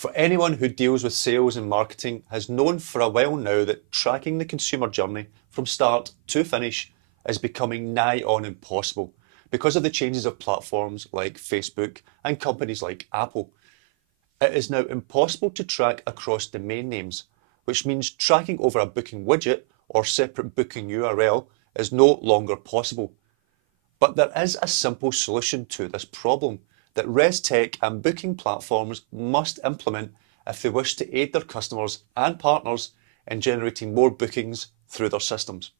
For anyone who deals with sales and marketing has known for a while now that tracking the consumer journey from start to finish is becoming nigh on impossible because of the changes of platforms like Facebook and companies like Apple. It is now impossible to track across domain names, which means tracking over a booking widget or separate booking URL is no longer possible. But there is a simple solution to this problem that ResTech and booking platforms must implement if they wish to aid their customers and partners in generating more bookings through their systems.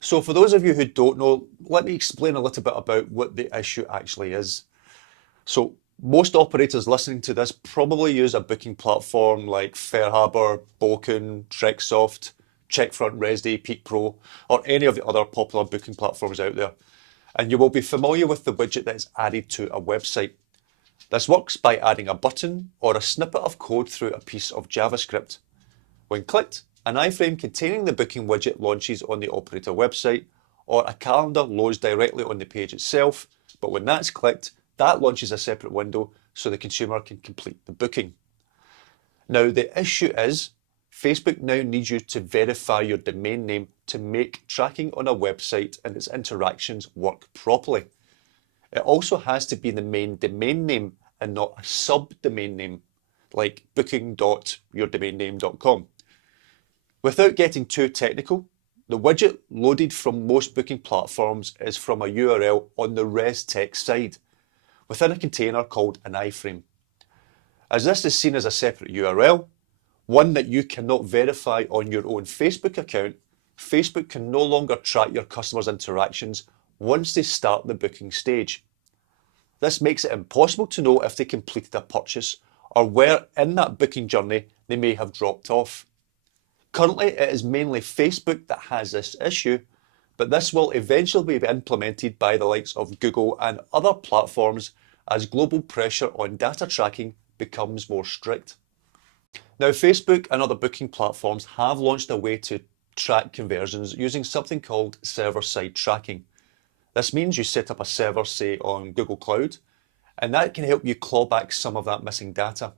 So for those of you who don't know, let me explain a little bit about what the issue actually is. So most operators listening to this probably use a booking platform like FareHarbor, Booking, TrekSoft, Checkfront, Resday, PeakPro, or any of the other popular booking platforms out there. And you will be familiar with the widget that is added to a website. This works by adding a button or a snippet of code through a piece of JavaScript. When clicked, an iframe containing the booking widget launches on the operator website, or a calendar loads directly on the page itself, but when that's clicked, that launches a separate window so the consumer can complete the booking. Now the issue is, Facebook now needs you to verify your domain name to make tracking on a website and its interactions work properly. It also has to be the main domain name and not a subdomain name, like booking.yourdomainname.com. Without getting too technical, the widget loaded from most booking platforms is from a URL on the ResTech side, within a container called an iframe. As this is seen as a separate URL, one that you cannot verify on your own Facebook account, Facebook can no longer track your customers' interactions once they start the booking stage. This makes it impossible to know if they completed a purchase or where in that booking journey they may have dropped off. Currently, it is mainly Facebook that has this issue, but this will eventually be implemented by the likes of Google and other platforms as global pressure on data tracking becomes more strict. Now, Facebook and other booking platforms have launched a way to track conversions using something called server-side tracking. This means you set up a server, say, on Google Cloud, and that can help you claw back some of that missing data.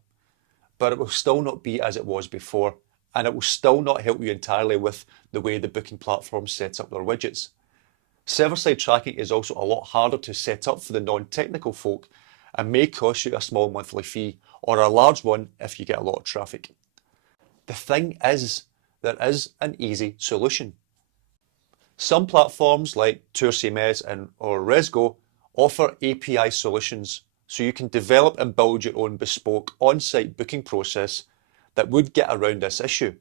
But it will still not be as it was before, and it will still not help you entirely with the way the booking platform sets up their widgets. Server-side tracking is also a lot harder to set up for the non-technical folk and may cost you a small monthly fee or a large one if you get a lot of traffic. The thing is, there is an easy solution. Some platforms like TourCMS or ResGo offer API solutions, so you can develop and build your own bespoke on-site booking process that would get around this issue.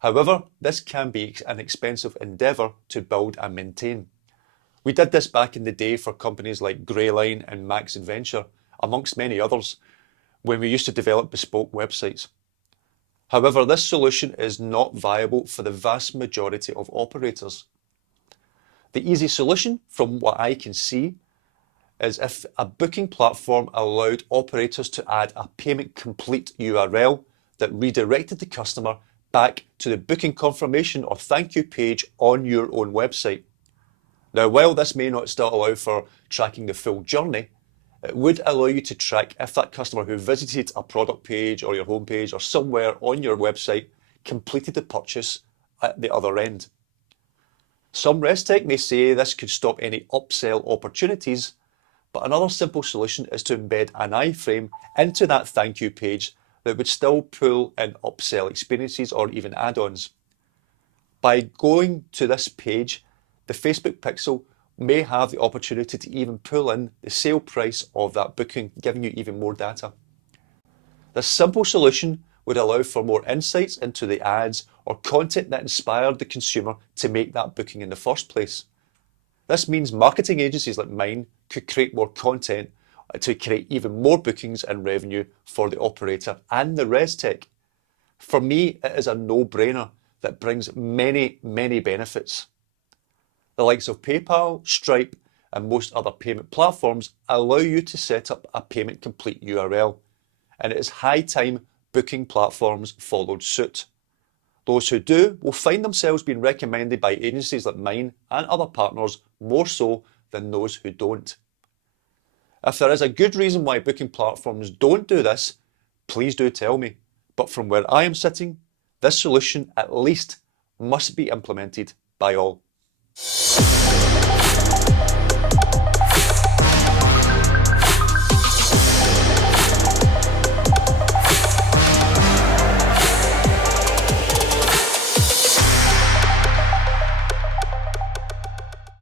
However, this can be an expensive endeavour to build and maintain. We did this back in the day for companies like Greyline and Max Adventure, amongst many others, when we used to develop bespoke websites. However, this solution is not viable for the vast majority of operators. The easy solution, from what I can see, is if a booking platform allowed operators to add a payment complete URL that redirected the customer back to the booking confirmation or thank you page on your own website. Now, while this may not still allow for tracking the full journey, it would allow you to track if that customer who visited a product page or your homepage or somewhere on your website completed the purchase at the other end. Some ResTech may say this could stop any upsell opportunities, but another simple solution is to embed an iframe into that thank you page that would still pull in upsell experiences or even add-ons. By going to this page, the Facebook pixel may have the opportunity to even pull in the sale price of that booking, giving you even more data. This simple solution would allow for more insights into the ads or content that inspired the consumer to make that booking in the first place. This means marketing agencies like mine could create more content to create even more bookings and revenue for the operator and the ResTech. For me, it is a no-brainer that brings many, many benefits. The likes of PayPal, Stripe, and most other payment platforms allow you to set up a payment complete URL. and it is high time booking platforms followed suit. Those who do will find themselves being recommended by agencies like mine and other partners more so than those who don't. If there is a good reason why booking platforms don't do this, please do tell me. But from where I am sitting, this solution at least must be implemented by all.